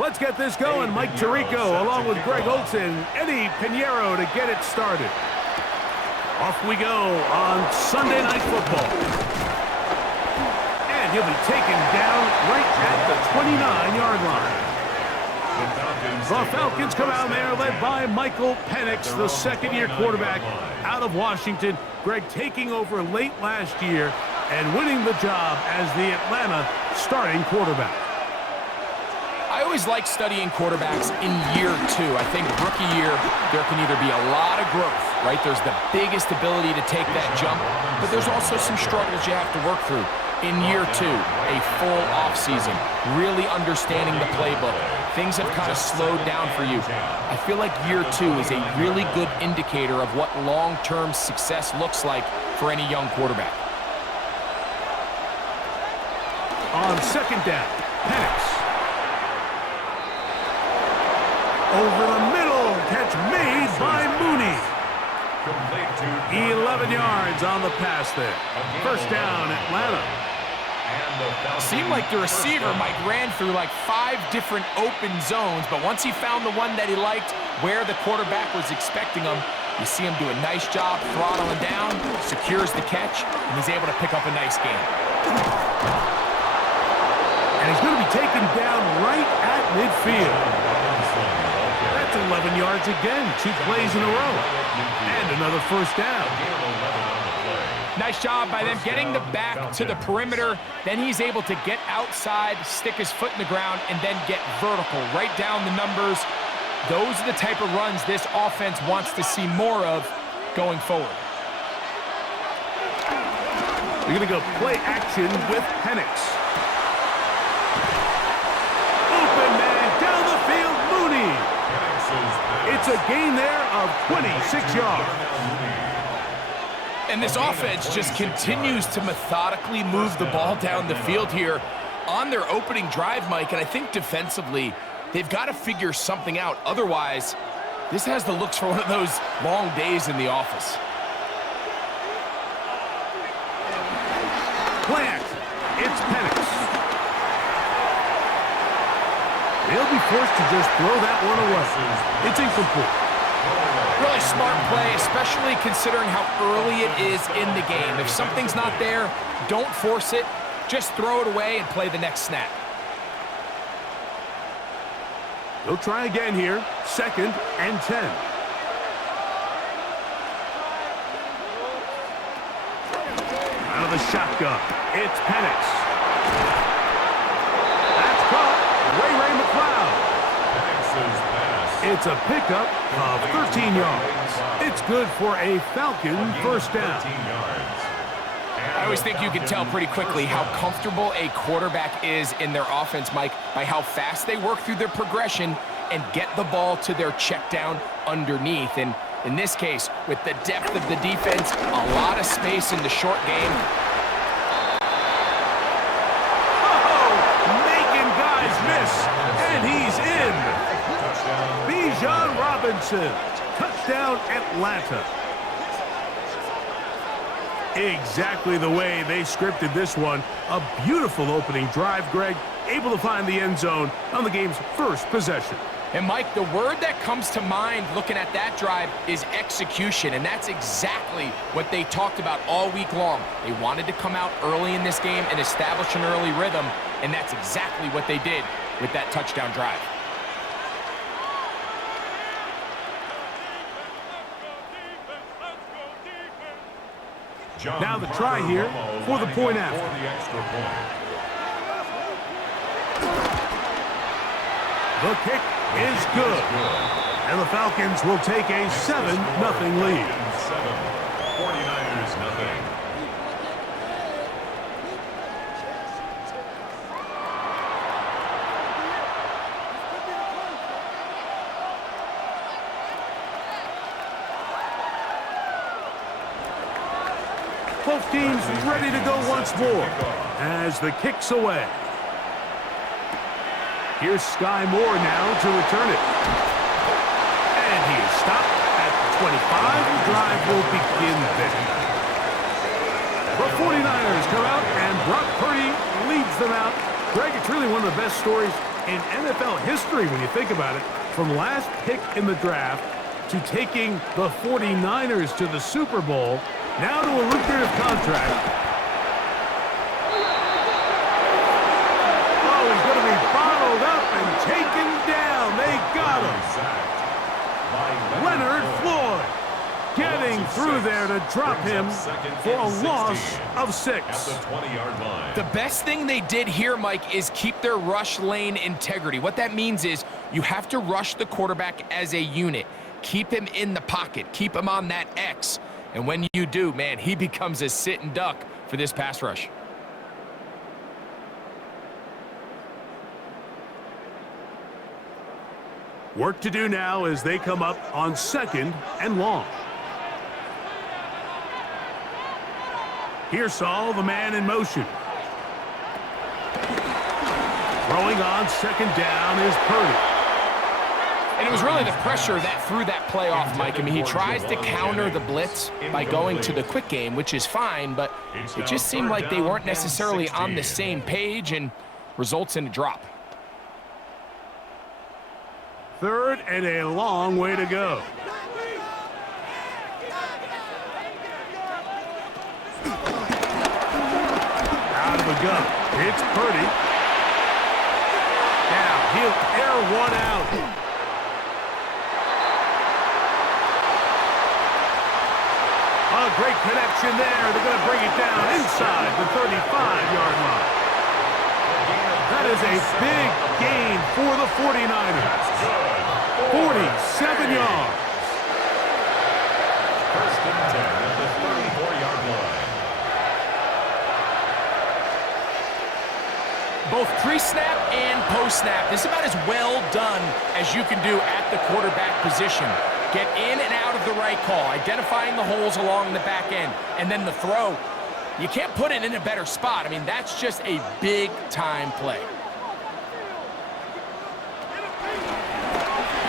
Let's get this going. Mike Tirico along with Greg Olson, Eddie Pinheiro to get it started. Off we go on Sunday Night Football. And he'll be taken down right at the 29-yard line. The Falcons come out there led by Michael Penix, the second-year quarterback out of Washington. Greg taking over late last year and winning the job as the Atlanta starting quarterback. I always like studying quarterbacks in year two. I think rookie year, there can either be a lot of growth, right? There's the biggest ability to take that jump, but there's also some struggles you have to work through. In year two, a full offseason, really understanding the playbook. Things have kind of slowed down for you. I feel like year two is a really good indicator of what long-term success looks like for any young quarterback. On second down, Penix. Over the middle, catch made by Mooney. 11 yards on the pass there. First down, Atlanta. Seemed like the receiver, Mike, ran through like 5 different open zones, but once he found the one that he liked, where the quarterback was expecting him, you see him do a nice job throttling down, secures the catch, and he's able to pick up a nice gain. And he's going to be taken down right at midfield. That's 11 yards again, 2 plays in a row. And another first down. Nice job by them getting the back to the perimeter. Then he's able to get outside, stick his foot in the ground, and then get vertical, right down the numbers. Those are the type of runs this offense wants to see more of going forward. We're going to go play action with Penix. Open man down the field, Mooney. It's a gain there of 26 yards. And this offense just continues to methodically move the ball down the field here on their opening drive, Mike. And I think defensively, they've got to figure something out. Otherwise, this has the looks for one of those long days in the office. Plant. It's Penix. He'll be forced to just throw that one away. It's incomplete. Really smart play, especially considering how early it is in the game. If something's not there, don't force it. Just throw it away and play the next snap. They'll try again here. 2nd and 10. Out of the shotgun, it's Penix. That's caught. Ray McLeod. It's a pickup of 13 yards. It's good for a Falcon first down. I always think you can tell pretty quickly how comfortable a quarterback is in their offense, Mike, by how fast they work through their progression and get the ball to their check down underneath. And in this case, with the depth of the defense, a lot of space in the short game. Oh, making guys miss, and he's in. Bijan Robinson, touchdown Atlanta. Exactly the way they scripted this one. A beautiful opening drive, Greg. Able to find the end zone on the game's first possession. And Mike, the word that comes to mind looking at that drive is execution, and that's exactly what they talked about all week long. They wanted to come out early in this game and establish an early rhythm, and that's exactly what they did with that touchdown drive. Now the try here for the point after. The kick is good. And the Falcons will take a 7-0 lead. 49ers nothing. Both teams ready to go once more as the kick's away. Here's Sky Moore now to return it. And he is stopped at the 25. The drive will begin there. The 49ers come out, and Brock Purdy leads them out. Greg, it's really one of the best stories in NFL history when you think about it. From last pick in the draft to taking the 49ers to the Super Bowl, now to a lucrative contract. Oh, he's going to be bottled up and taken down. They got him. Leonard Floyd getting through there to drop him for a loss of 6. The best thing they did here, Mike, is keep their rush lane integrity. What that means is you have to rush the quarterback as a unit. Keep him in the pocket. Keep him on that X. And when you do, man, he becomes a sit and duck for this pass rush. Work to do now as they come up on 2nd and long. Here's Saul, the man in motion. Throwing on 2nd down is Purdy. And it was really the pressure that threw that play off, Mike. I mean, he tries to counter the blitz by going to the quick game, which is fine, but it just seemed like they weren't necessarily on the same page and results in a drop. 3rd and a long way to go. Out of the gun. It's Purdy. Now he'll air one out. A great connection there. They're going to bring it down inside the 35-yard line. That is a big gain for the 49ers. 47 yards. 1st and 10 at the 34-yard line. Both pre-snap and post-snap, this is about as well done as you can do at the quarterback position. Get in and out of the right call, identifying the holes along the back end, and then the throw. You can't put it in a better spot. I mean, that's just a big-time play.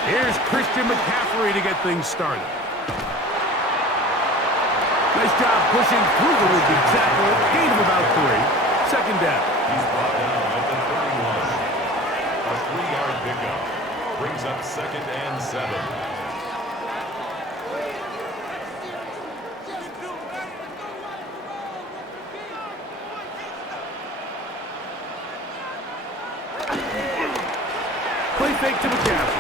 Here's Christian McCaffrey to get things started. Nice job pushing through the would-be tackle. Gain of about 3. 2nd down. He's brought down at the 31. A 3-yard pickup brings up 2nd and 7. Play fake to McCaffrey.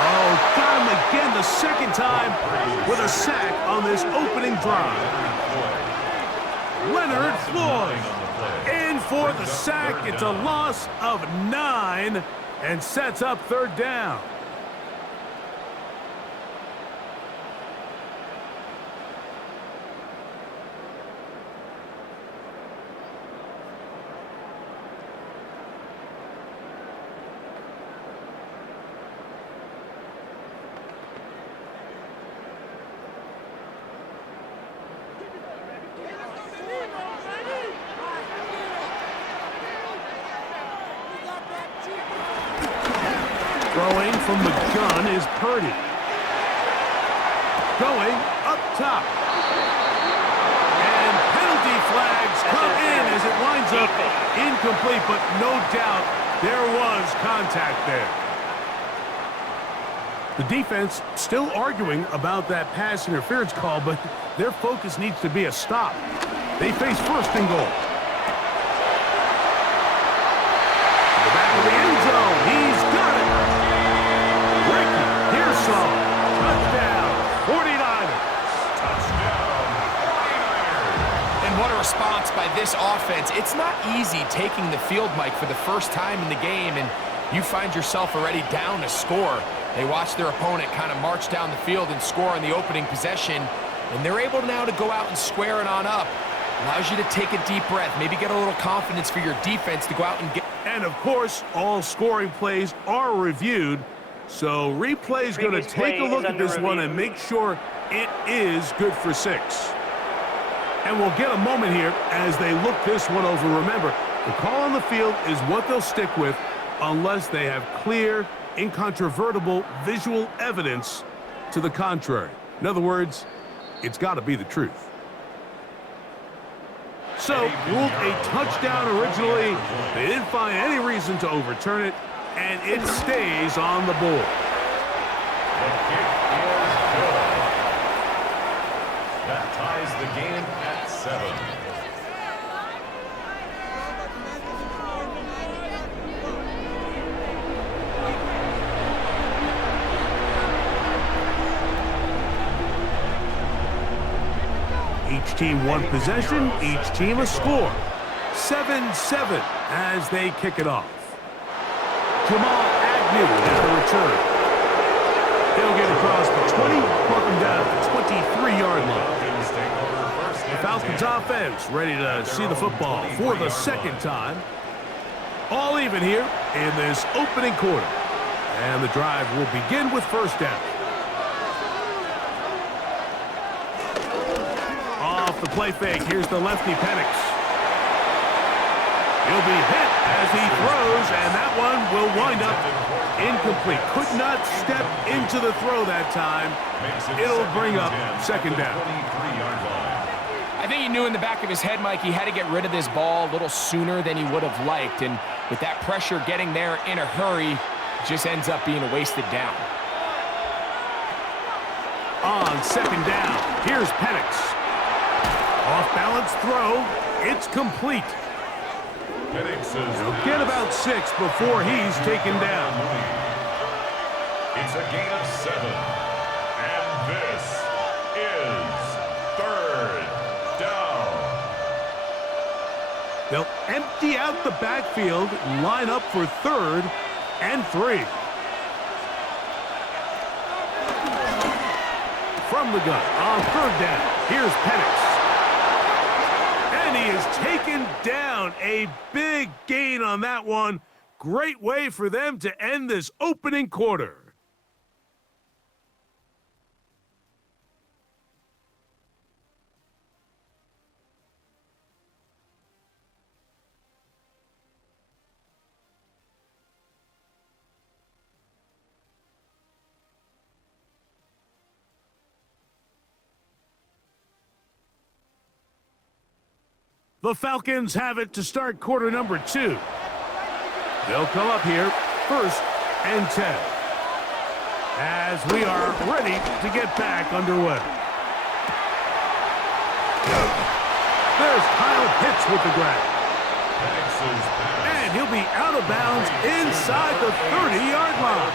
Oh, got him again the 2nd time with a sack on this opening drive. Leonard Floyd in for the sack. It's a loss of 9 and sets up 3rd down. Throwing from the gun is Purdy. Going up top. And penalty flags come in as it winds up incomplete, but no doubt there was contact there. The defense still arguing about that pass interference call, but their focus needs to be a stop. They face 1st and goal. To the back of the end zone. He's got it. Touchdown, 49ers. And what a response by this offense. It's not easy taking the field, Mike, for the first time in the game, and you find yourself already down a score. They watch their opponent kind of march down the field and score on the opening possession, and they're able now to go out and square it on up. Allows you to take a deep breath, maybe get a little confidence for your defense to go out and get. And, of course, all scoring plays are reviewed. So replay's going to take a look at this one and make sure it is good for 6. And we'll get a moment here as they look this one over. Remember, the call on the field is what they'll stick with unless they have clear, incontrovertible visual evidence to the contrary. In other words, it's got to be the truth. So, ruled a touchdown originally. They didn't find any reason to overturn it, and it stays on the board. The kick is good. That ties the game at 7. Each team one possession, each team a score. 7-7 as they kick it off. Jamal Agnew has the return. He'll get across the 20, mark him down at the 23-yard line. The Falcons offense ready to see the football for the second time. All even here in this opening quarter. And the drive will begin with first down. Off the play fake, here's the lefty Penix. He'll be hit as he throws, and that one will wind up incomplete. Could not step into the throw that time. It'll bring up second down. I think he knew in the back of his head, Mike, he had to get rid of this ball a little sooner than he would have liked. And with that pressure getting there in a hurry, it just ends up being a wasted down. On second down, here's Penix. Off-balance throw. It's complete. He'll get about 6 before he's taken down. It's a gain of 7. And this is third down. They'll empty out the backfield, line up for 3rd and 3. From the gun on 3rd down, here's Penix. And he is taken down. A big gain on that one. Great way for them to end this opening quarter. The Falcons have it to start quarter number 2. They'll come up here, 1st and 10. As we are ready to get back underway. There's Kyle Pitts with the grab. And he'll be out of bounds inside the 30-yard line.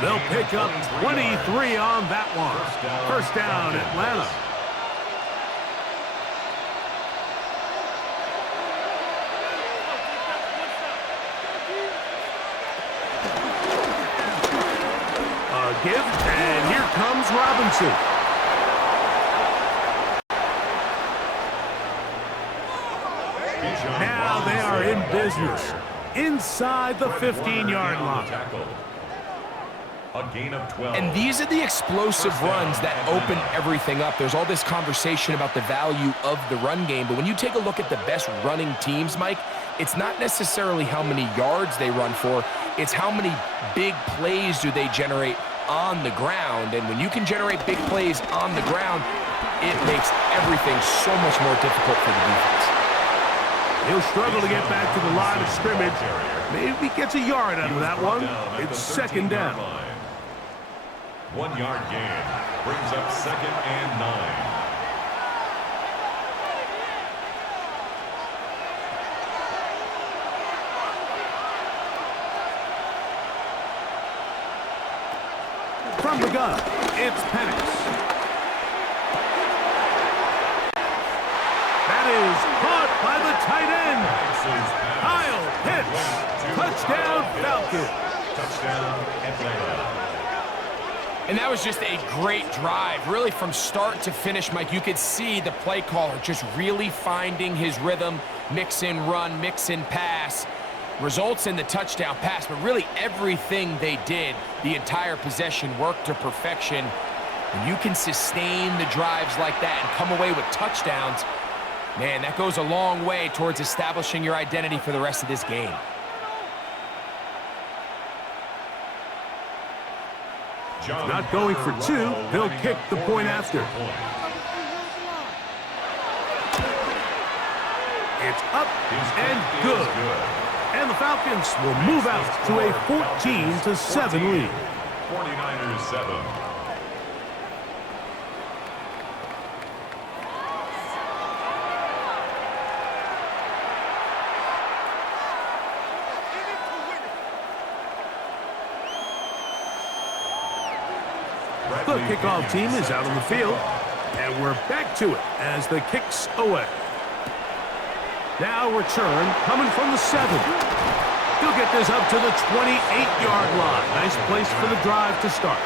They'll pick up 23 on that one. First down, Atlanta. Give, and here comes Robinson. Now they are in business inside the 15-yard line. A gain of 12. And these are the explosive runs that open everything up. There's all this conversation about the value of the run game, but when you take a look at the best running teams, Mike, it's not necessarily how many yards they run for, it's how many big plays do they generate on the ground. And when you can generate big plays on the ground, it makes everything so much more difficult for the defense. He'll struggle to get back to the line of scrimmage. Maybe gets a yard out of that one. It's second down. 1 yard gain brings up 2nd and 9. From the gun, it's Penix. That is caught by the tight end. Kyle Pitts. Touchdown, Falcons. Touchdown, Atlanta. And that was just a great drive. Really from start to finish, Mike, you could see the play caller just really finding his rhythm, mix in run, mix in pass. Results in the touchdown pass, but really everything they did, the entire possession worked to perfection. When you can sustain the drives like that and come away with touchdowns, man, that goes a long way towards establishing your identity for the rest of this game. Not going for 2, he'll kick the point after. It's up and good. And the Falcons will move out to a 14-7 lead. 49ers 7. The kickoff team is out on the field, and we're back to it as the kick's away. Now return coming from the 7. He'll get this up to the 28-yard line. Nice place for the drive to start.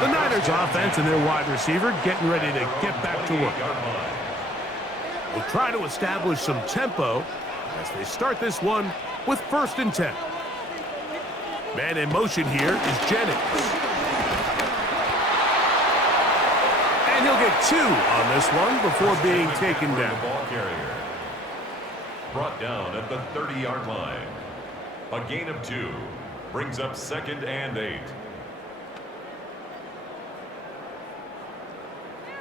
The Niners offense and their wide receiver getting ready to get back to work. We'll try to establish some tempo as they start this one with 1st and 10. Man in motion here is Jennings. And he'll get 2 on this one before being taken down. Brought down at the 30-yard line. A gain of 2 brings up 2nd and 8.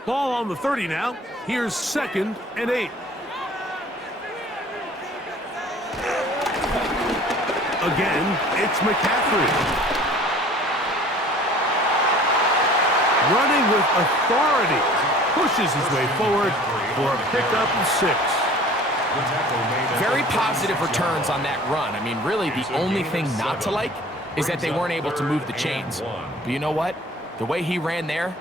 Ball on the 30 now. Here's 2nd and 8. Again, it's McCaffrey. Running with authority. Pushes his way forward for a pickup of 6. Very positive returns on that run. I mean, really, the only thing not to like is that they weren't able to move the chains. But you know what? The way he ran there,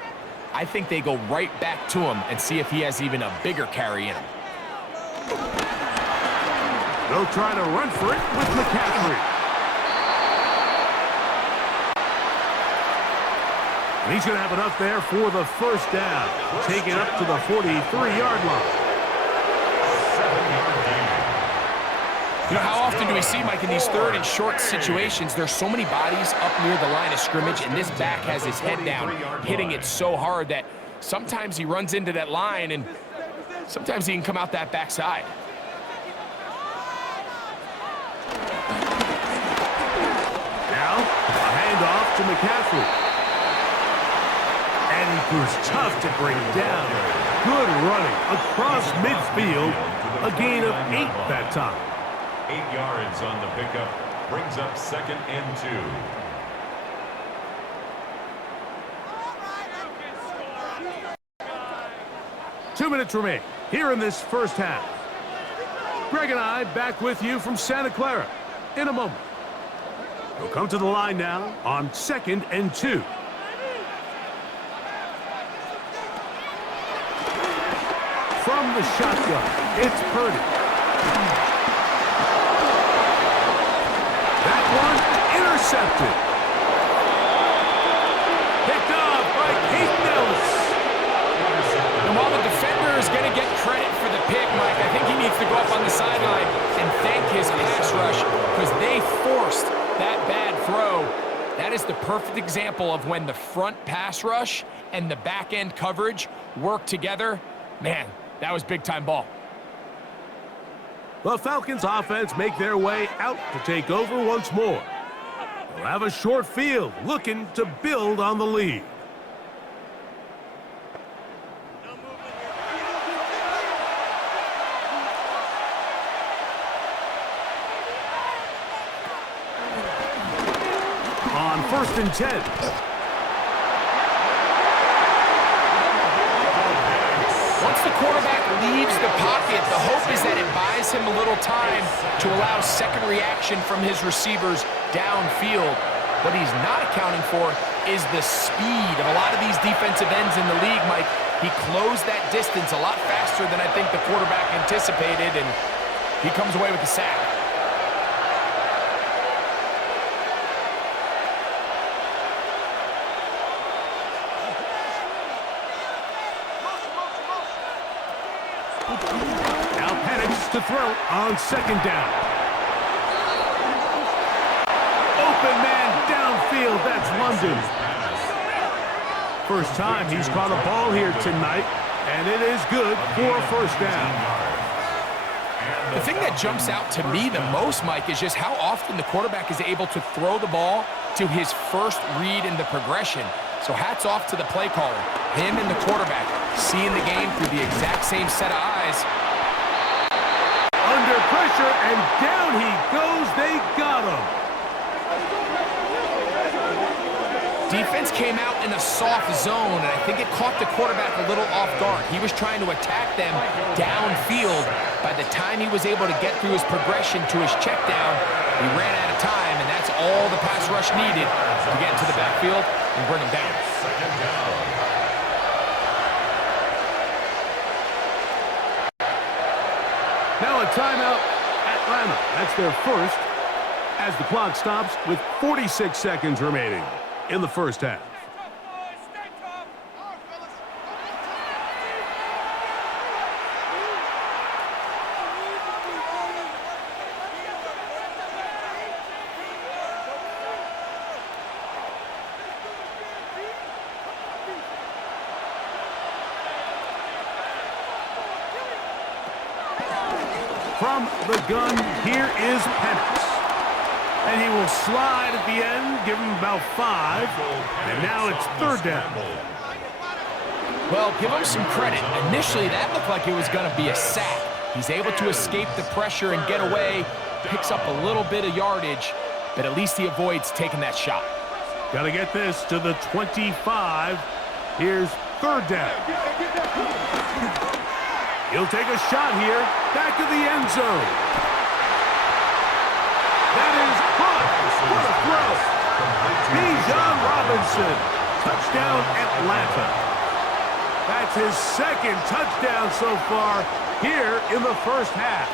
I think they go right back to him and see if he has even a bigger carry in him. They'll try to run for it with McCaffrey. And he's going to have enough there for the 1st down. Take it up to the 43-yard line. You know, how often do we see, Mike, in these 3rd and short situations, there's so many bodies up near the line of scrimmage, and this back has his head down, hitting it so hard that sometimes he runs into that line, and sometimes he can come out that backside. Now, a handoff to McCaffrey. And he proves tough to bring down. Good running across midfield. A gain of 8 that time. 8 yards on the pickup. Brings up 2nd and 2. 2 minutes remain here in this 1st half. Greg and I back with you from Santa Clara in a moment. We'll come to the line now on 2nd and 2. From the shotgun, it's Purdy. That one intercepted. Picked off by Keith Nellis. And while the defender is going to get credit for the pick, Mike, I think he needs to go up on the sideline and thank his pass rush because they forced that bad throw. That is the perfect example of when the front pass rush and the back end coverage work together. Man, that was big-time ball. The Falcons offense make their way out to take over once more. They'll have a short field looking to build on the lead. On 1st and 10. Once the quarterback leaves the pocket, the hope is that it buys him a little time to allow second reaction from his receivers downfield. What he's not accounting for is the speed of a lot of these defensive ends in the league, Mike. He closed that distance a lot faster than I think the quarterback anticipated, and he comes away with the sack. To throw on 2nd down. Open man downfield, that's London. First time he's caught a ball here tonight, and it is good for a 1st down. The thing that jumps out to me the most, Mike, is just how often the quarterback is able to throw the ball to his first read in the progression. So hats off to the play caller. Him and the quarterback seeing the game through the exact same set of eyes. pressure, and down he goes. They got him. Defense came out in a soft zone, and I think it caught the quarterback a little off guard. He was trying to attack them downfield. By the time he was able to get through his progression to his check down, he ran out of time, and that's all the pass rush needed to get into the backfield and bring him down. Second down. Now a timeout, Atlanta. That's their first, as the clock stops with 46 seconds remaining in the first half. From the gun, here is Penix. And he will slide at the end, give him about 5. And now it's third down. Well, give him some credit. Initially, that looked like it was going to be a sack. He's able to escape the pressure and get away, picks up a little bit of yardage, but at least he avoids taking that shot. Got to get this to the 25. Here's third down. He'll take a shot here, back to the end zone. That is caught. What a throw. Bijan Robinson. Touchdown, Atlanta. That's his second touchdown so far here in the first half.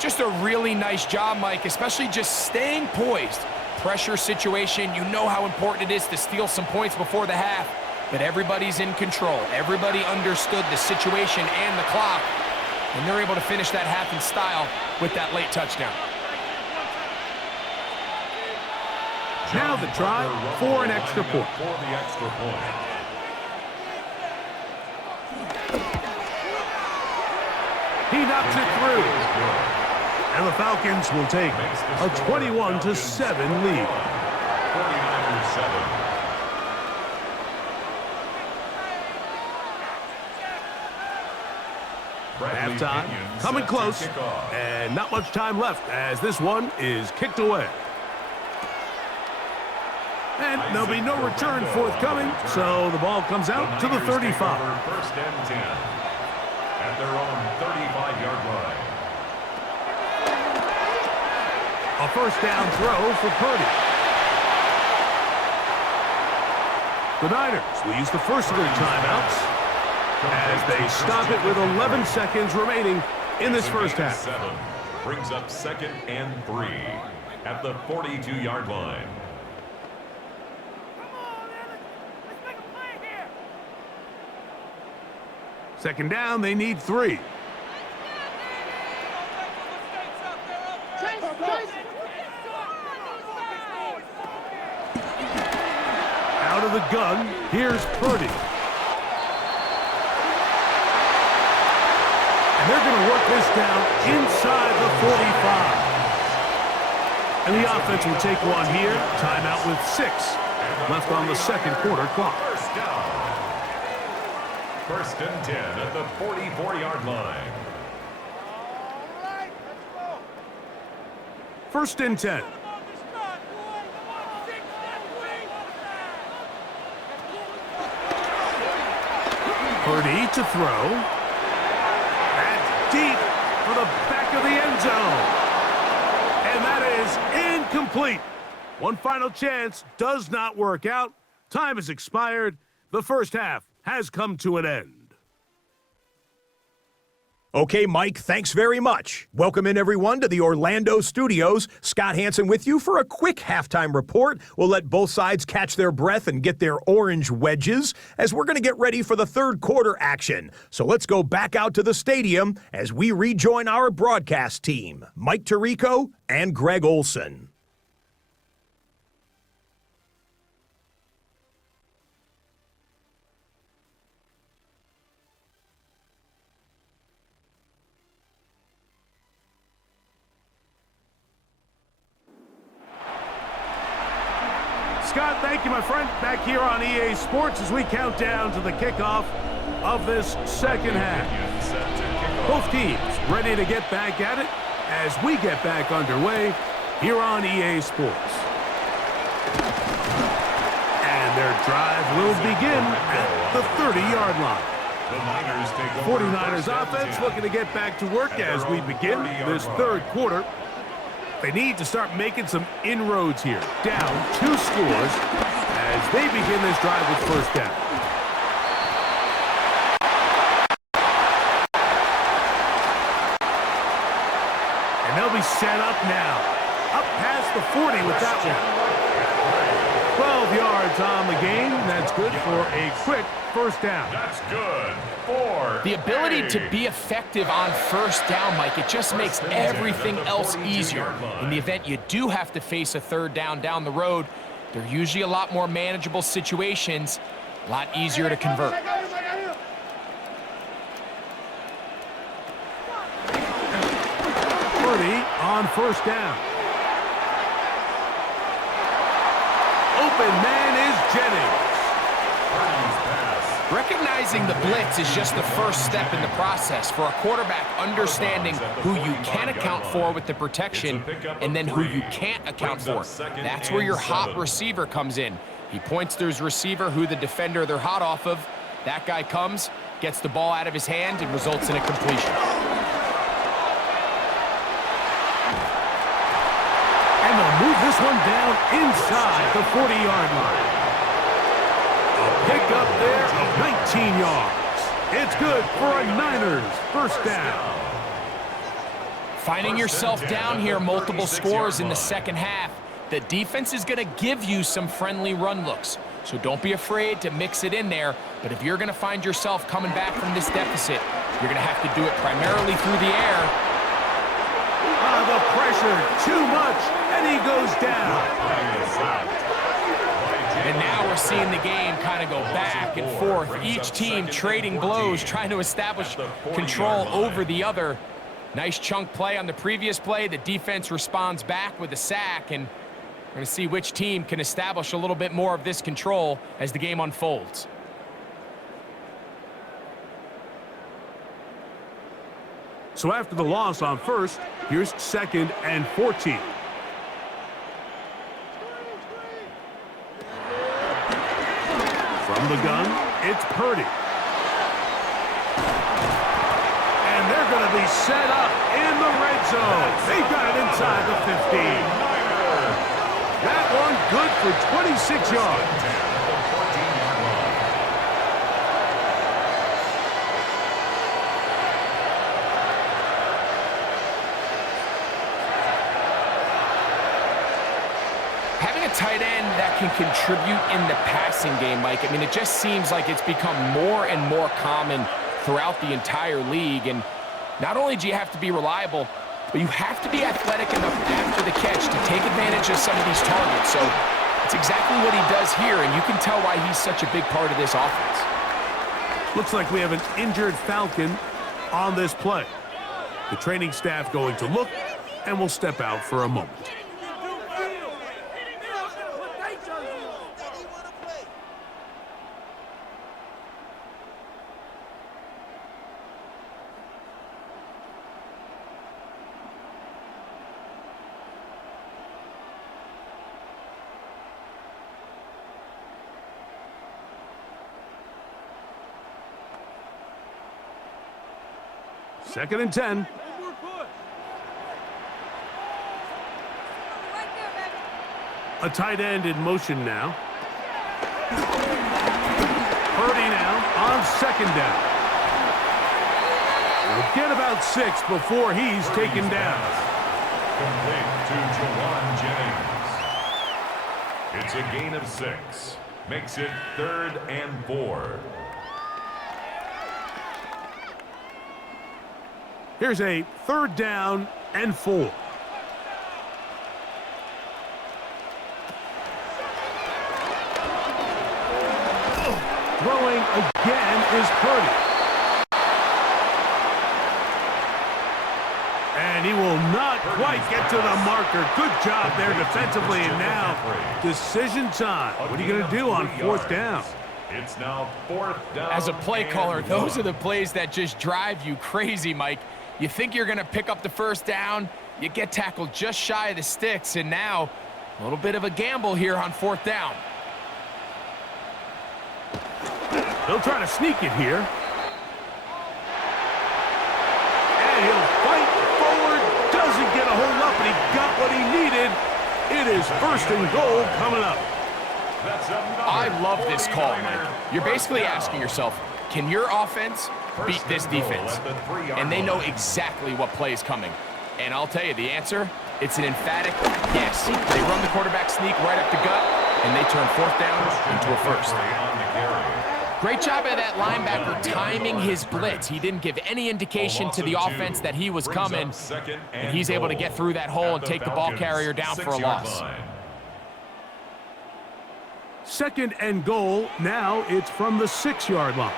Just a really nice job, Mike, especially just staying poised. Pressure situation, you know how important it is to steal some points before the half, but everybody's in control. Everybody understood the situation and the clock, and they're able to finish that half in style with that late touchdown. Now the try for an extra point. For the extra point. He knocks it through. And the Falcons will take a 21-7 lead. 49ers 7. Halftime, coming close, and not much time left as this one is kicked away. And there'll be no return forthcoming, so the ball comes out to the 35. First and 10 at their own 35-yard line. A first down throw for Purdy. The Niners will use the first of their timeouts as they stop it with 11 seconds remaining in this first half. 7 brings up second and 3 at the 42-yard line. Second down, they need 3. Out of the gun, here's Purdy. And they're going to work this down inside the 45. And the offense will take one here. Timeout with 6 left on the second quarter clock. First down. First and 10 at the 44-yard line. First and 10. Purdy to throw. That's deep for the back of the end zone. And that is incomplete. One final chance does not work out. Time has expired. The first half has come to an end. Okay, Mike, thanks very much. Welcome in, everyone, to the Orlando studios. Scott Hansen with you for a quick halftime report. We'll let both sides catch their breath and get their orange wedges as we're going to get ready for the third quarter action. So let's go back out to the stadium as we rejoin our broadcast team, Mike Tirico and Greg Olson. Scott, thank you, my friend. Back here on EA Sports as we count down to the kickoff of this second half. Both teams ready to get back at it as we get back underway here on EA Sports. And their drive will begin at the 30-yard line. The 49ers offense looking to get back to work as we begin this third quarter. They need to start making some inroads here. Down 2 scores as they begin this drive with first down. And they'll be set up now. Up past the 40 with that one. 12 yards on the game. That's good for a quick first down. That's good. 4. The ability to be effective on first down, Mike, it just makes everything else easier. In the event you do have to face a third down the road, they're usually a lot more manageable situations, a lot easier to convert. On first down. Open man is Jennings. Recognizing the blitz is just the first step in the process for a quarterback understanding who you can account for with the protection and then who you can't account for. That's where your hot receiver comes in. He points to his receiver, who the defender they're hot off of. That guy comes, gets the ball out of his hand, and results in a completion. And they'll move this one down inside the 40-yard line. A pick up there of 19 yards. It's good for a Niners first down. Finding yourself down here, multiple scores in the second half. The defense is going to give you some friendly run looks. So don't be afraid to mix it in there. But if you're going to find yourself coming back from this deficit, you're going to have to do it primarily through the air. The pressure, too much, and he goes down. And now we're seeing the game kind of go back and forth. Each team trading blows, trying to establish control over the other. Nice chunk play on the previous play. The defense responds back with a sack, and we're going to see which team can establish a little bit more of this control as the game unfolds. So after the loss on first, here's 2nd and 14. From the gun, it's Purdy. And they're going to be set up in the red zone. They've got it inside the 15. That one good for 26 yards. Tight end that can contribute in the passing game, Mike. I mean, it just seems like it's become more and more common throughout the entire league. And not only do you have to be reliable, but you have to be athletic enough after the catch to take advantage of some of these targets. So it's exactly what he does here, and you can tell why he's such a big part of this offense. Looks like we have an injured Falcon on this play. The training staff going to look, and will step out for a moment. Second and 10. A tight end in motion now. Purdy now on second down. We'll get about 6 before he's taken down. Complete to Jawan Jennings. It's a gain of 6. Makes it 3rd and 4. Here's a 3rd down and 4. Throwing again is Purdy. And he will not quite get to the marker. Good job there defensively. And now decision time. What are you going to do on 4th down? It's now 4th down. As a play caller, and those are 1. the plays that just drive you crazy, Mike. You think you're going to pick up the first down, you get tackled just shy of the sticks, and now a little bit of a gamble here on 4th down. They'll try to sneak it here. And he'll fight forward. Doesn't get a hold up, and he got what he needed. It is 1st and goal coming up. I love this call, Mike. You're basically asking yourself, can your offense beat this defense? And they know exactly what play is coming. And I'll tell you the answer, it's an emphatic yes. They run the quarterback sneak right up the gut, and they turn 4th down into a 1st. Great job by that linebacker timing his blitz. He didn't give any indication to the offense that he was coming, and he's able to get through that hole and take the ball carrier down for a loss. 2nd and goal. Now it's from the 6-yard line.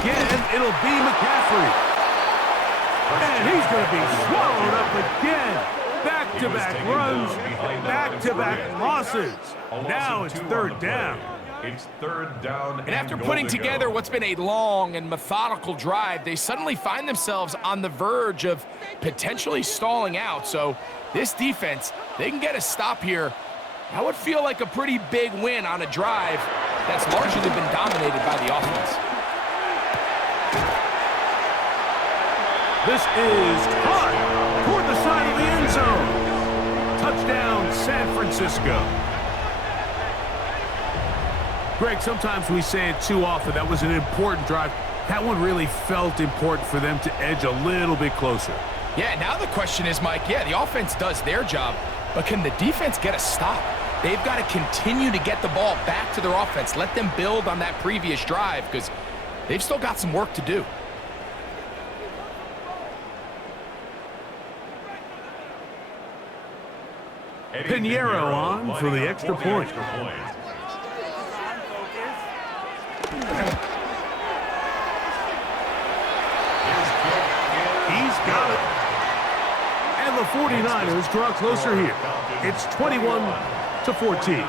Again, it'll be McCaffrey. And he's going to be swallowed up again. Back-to-back runs, back-to-back losses. Now it's 3rd down. It's 3rd down. And after putting together what's been a long and methodical drive, they suddenly find themselves on the verge of potentially stalling out. So this defense, they can get a stop here. That would feel like a pretty big win on a drive that's largely been dominated by the offense. This is caught toward the side of the end zone. Touchdown, San Francisco. Greg, sometimes we say it too often. That was an important drive. That one really felt important for them to edge a little bit closer. Yeah, now the question is, Mike, yeah, the offense does their job, but can the defense get a stop? They've got to continue to get the ball back to their offense. Let them build on that previous drive because they've still got some work to do. Pinheiro on for the extra point. He's got it. And the 49ers draw closer here. It's 21-14.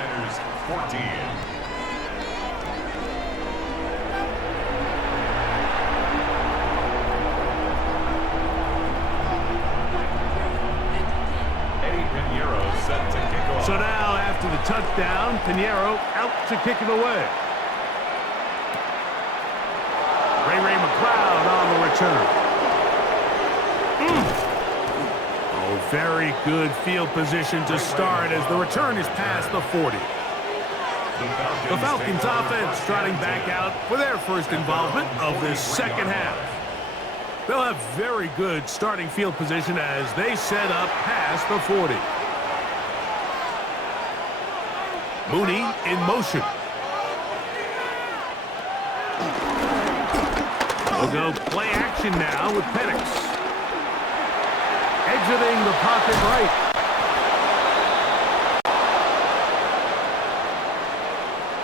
So now, after the touchdown, Pinheiro out to kick it away. Ray McLeod on the return. Oh, very good field position to start as the return is past the 40. The Falcons offense trotting back out for their first involvement of this second half. They'll have very good starting field position as they set up past the 40. Mooney in motion. We'll go play action now with Penix. Exiting the pocket right.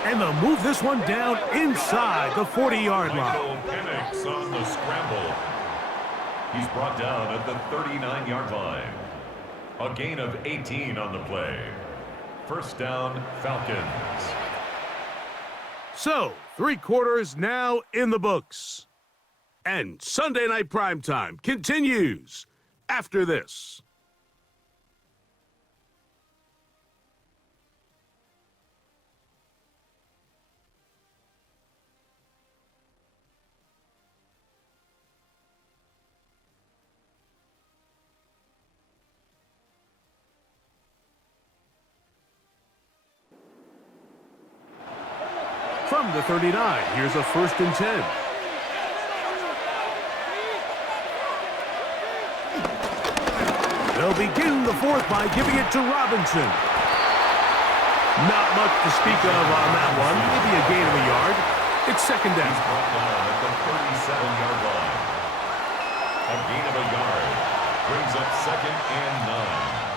And they'll move this one down inside the 40-yard line. Penix on the scramble. He's brought down at the 39-yard line. A gain of 18 on the play. 1st down, Falcons. So, 3 quarters now in the books. And Sunday Night Primetime continues after this. From the 39, here's a 1st and 10. They'll begin the 4th by giving it to Robinson. Not much to speak of on that one. Maybe a gain of a yard. It's 2nd down. He's brought down at the 37-yard line. A gain of a yard brings up 2nd and 9.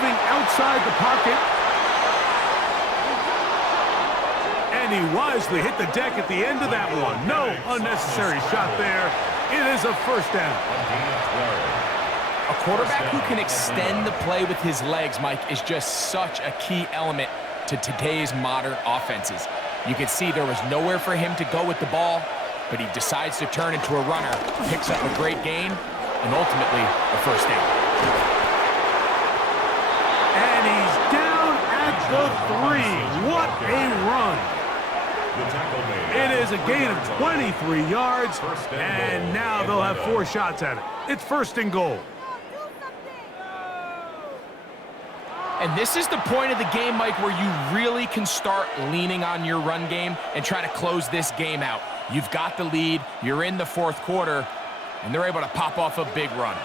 moving outside the pocket. And he wisely hit the deck at the end of that one. No unnecessary shot there. It is a first down. A quarterback who can extend the play with his legs, Mike, is just such a key element to today's modern offenses. You can see there was nowhere for him to go with the ball, but he decides to turn into a runner, picks up a great gain, and ultimately a first down. And he's down at the 3. What a run. It is a gain of 23 yards, and now they'll have 4 shots at it. It's first and goal. And this is the point of the game, Mike, where you really can start leaning on your run game and try to close this game out. You've got the lead, you're in the fourth quarter, and they're able to pop off a big run.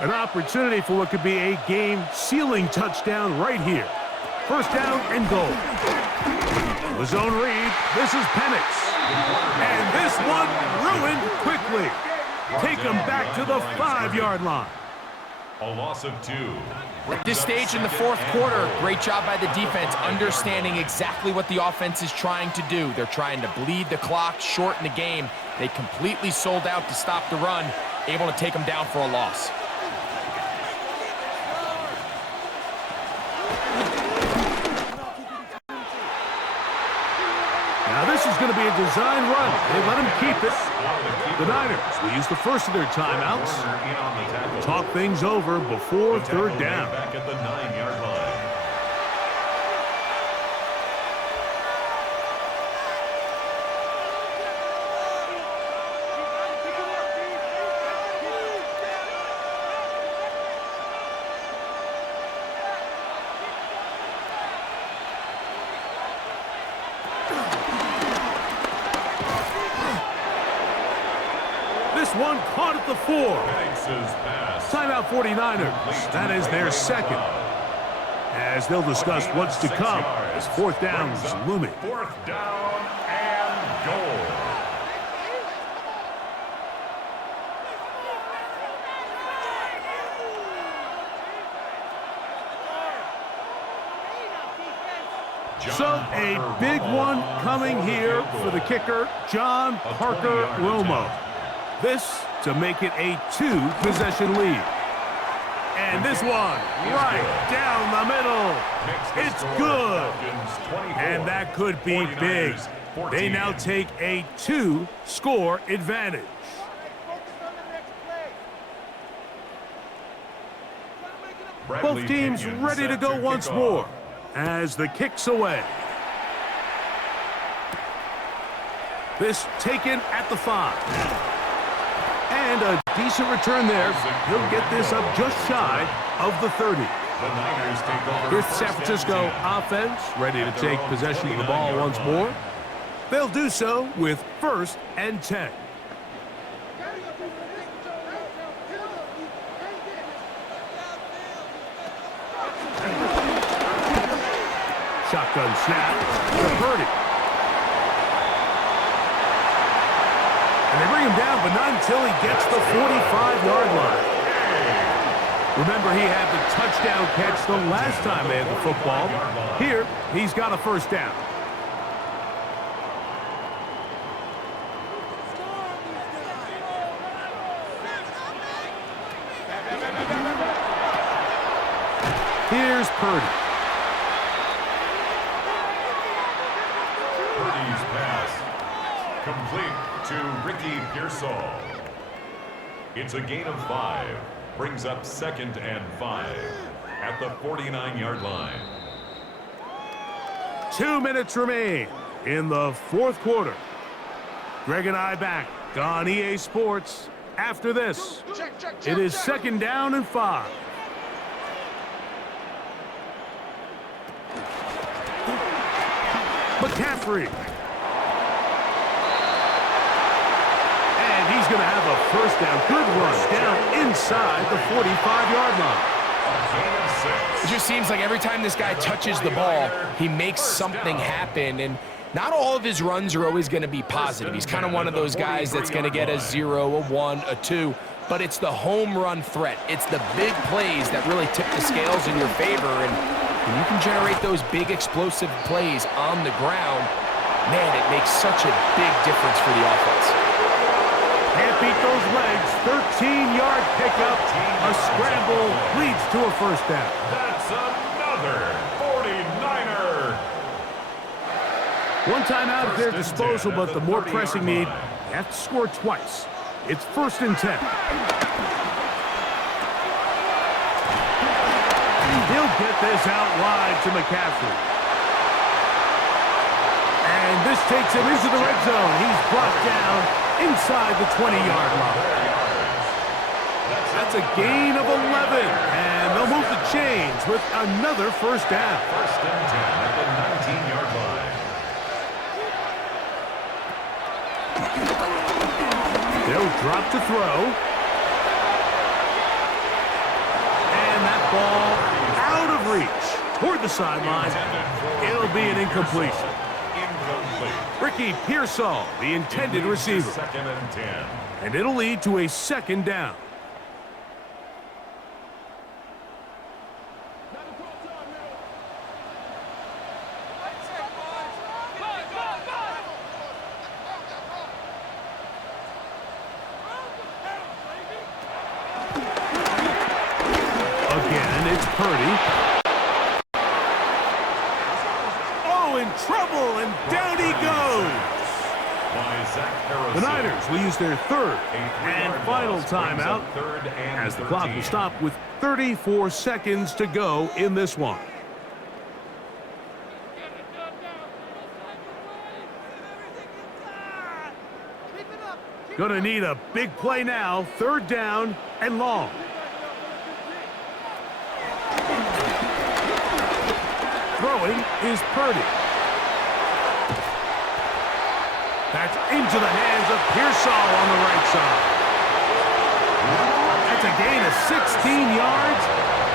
An opportunity for what could be a game-sealing touchdown right here. First down and goal. The zone read. This is Penix. And this one ruined quickly. Take him back to the 5-yard line. A loss of 2. At this stage in the fourth quarter, great job by the defense, understanding exactly what the offense is trying to do. They're trying to bleed the clock, shorten the game. They completely sold out to stop the run, able to take them down for a loss. Now this is going to be a design run. They let him keep it. The Niners will use the first of their timeouts. Talk things over before third down. Back at the 9-yard line. This one caught at the 4. Timeout 49ers. That is their second. As they'll discuss what's to come as fourth down is looming. Fourth down and goal. So a big one coming here for the kicker, John Parker Romo. This to make it a 2-possession lead. And this one right down the middle. It's good. And that could be big. They now take a 2-score advantage. Both teams ready to go once more as the kick's away. This taken at the 5. And a decent return there. He'll get this up just shy of the 30. Here's the San Francisco offense ready to take possession of the ball once more. They'll do so with 1st and 10. Shotgun snap to Purdy. And they bring him down, but not until he gets the 45-yard line. Remember, he had the touchdown catch the last time they had the football. Here, he's got a first down. Here's Purdy. Purdy's pass complete to Ricky Pearsall. It's a gain of 5. Brings up 2nd and 5 at the 49-yard line. 2 minutes remain in the fourth quarter. Greg and I back on EA Sports after this. It is 2nd down and 5. McCaffrey. And he's going to have a first down. Good run down inside the 45-yard line. It just seems like every time this guy touches the ball, he makes something happen. And not all of his runs are always going to be positive. He's kind of one of those guys that's going to get a 0, a 1, a 2. but it's the home run threat. It's the big plays that really tip the scales in your favor, and when you can generate those big explosive plays on the ground, man, it makes such a big difference for the offense. Can't beat those legs. 13-yard pickup. A scramble leads to a first down. That's another 49er. One timeout at their disposal, but the more pressing need, they have to score twice. It's 1st and 10. He'll get this out wide to McCaffrey. And this takes him into the red zone. He's brought down inside the 20-yard line. That's a gain of 11. And they'll move the chains with another first down. 1st and 10 at the 19-yard line. They'll drop to throw. And that ball out of reach toward the sideline. It'll be an incompletion. Ricky Pearsall, the intended receiver. 2nd and 10. And it'll lead to a 2nd down. Again, it's Purdy. Oh, in trouble, and down he goes. The Niners will use their 3rd and final timeout as the clock will stop with 34 seconds to go in this one. Gonna need a big play now. 3rd down and long. Throwing is Purdy. That's into the hands of Pearsall on the right side. That's a gain of 16 yards,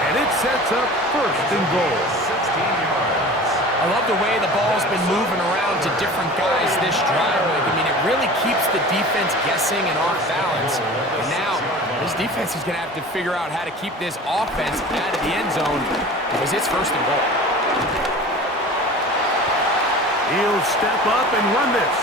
and it sets up 1st and goal. 16 yards. I love the way the ball's been moving around to different guys this drive. I mean, it really keeps the defense guessing and off balance. And now, this defense is going to have to figure out how to keep this offense out of the end zone because it's 1st and goal. He'll step up and run this.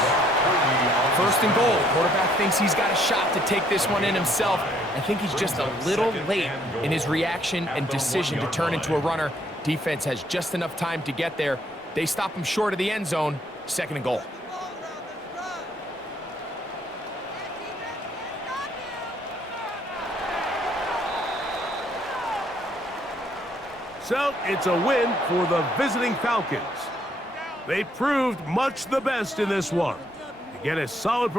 1st and goal. Quarterback thinks he's got a shot to take this one in himself. I think he's just a little late in his reaction and decision to turn into a runner. Defense has just enough time to get there. They stop him short of the end zone. 2nd and goal. So it's a win for the visiting Falcons. They proved much the best in this one. To get a solid